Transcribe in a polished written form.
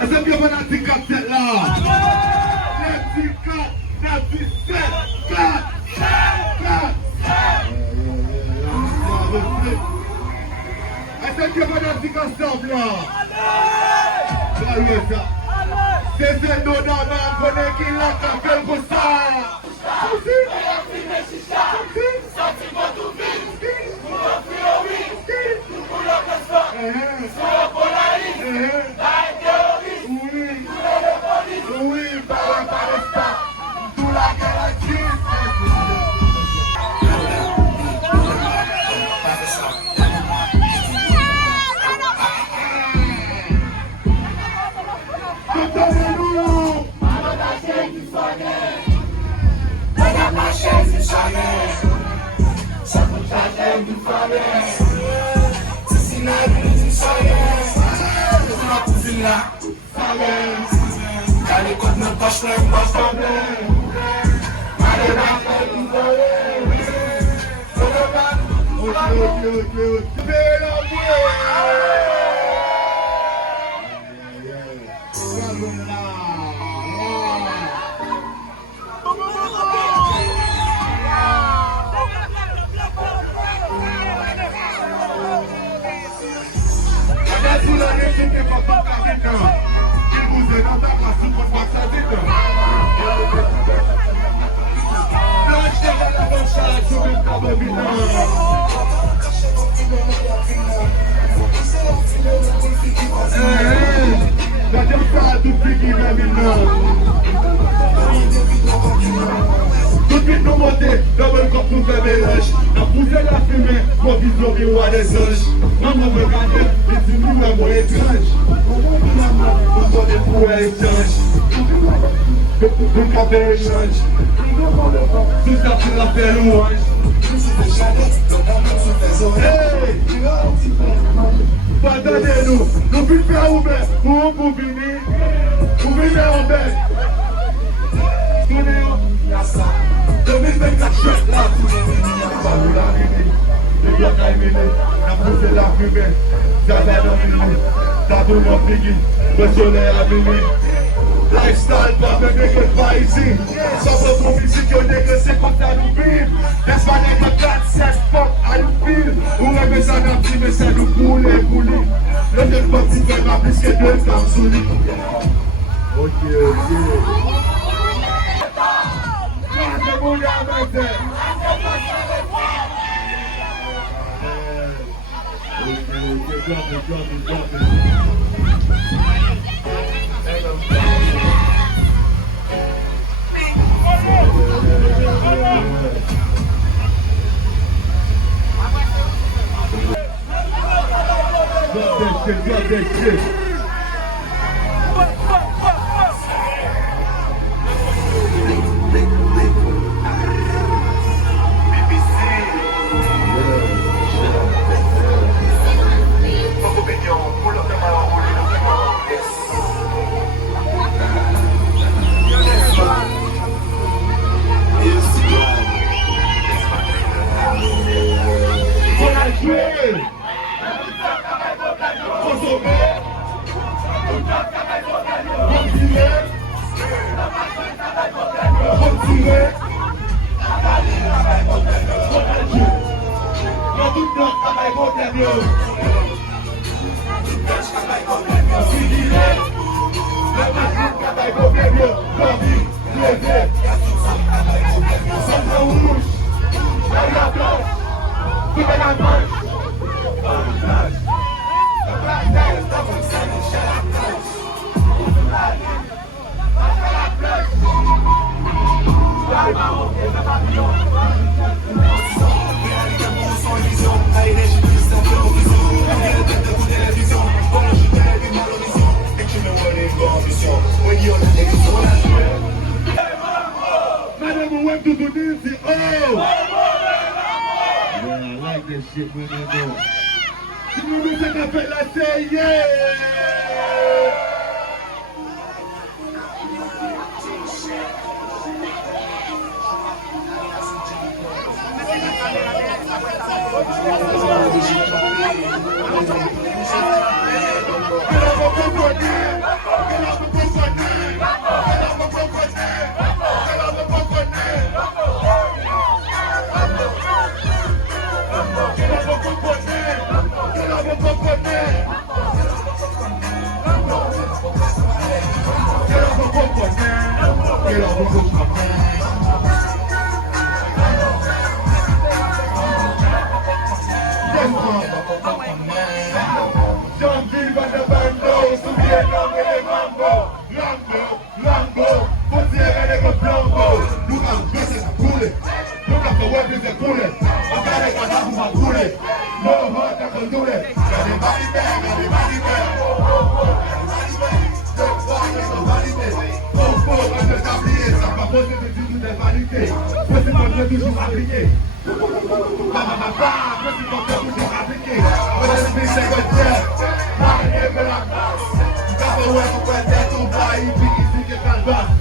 Est-ce que vous avez dit 4 têtes là? Les 10 4, les 17, 4, 4. Est-ce que vous avez dit ensemble là? Salut ça. C'est ce nom d'un homme qui l'a tapé pour ça. Oui, tout la galaxie. Allez, quand même pas je n'aime pas ça. Tout de suite nous monter, double comme nous fait mélange. On pousse la fumée, mon vision du roi des anges. Maman me regarde, et dit nous la moins étrange. Nous sommes des fous échange. Nous capons échange. Tout ça pour la faire louange. Hey! Pardonnez-nous, nous pouvons faire ouvert, pour vous venir. Vous venez en bête. 2024 chouette là, les blocs à éminer, la poussé la fumée, ça va dominer, ça tourne en figui, le soleil a venu. Lifestyle, pas même que pas ici, sans votre musique, on est que c'est comme ça nous vive. Laisse-moi les 4-7 fuck à nous vivre, ou même ça n'a pris, mais ça nous coule et coule. Le deux petits fait ma plus que deux comme sous lit. Ok. Drop that shit. Madame, went to Tunisia. Oh! Yeah, I like that shit when they go. Si vous nous avez fait la c'est yeah! que leur boulot comme John Viva de Bando, subiendo en el mambo, Lambo, pusiera de Colombo, nunca veces a cule, nunca te vuelves de cule, acá de carajo más cule, no jota con dure, everybody back, everybody back, de tablier, ça va poser de tout de vanité, petit monde de toujours fabriqué. Papa, petit monde de toujours fabriqué. When it's been second death, not in the black. Got the way for that, don't buy, easy, get that back.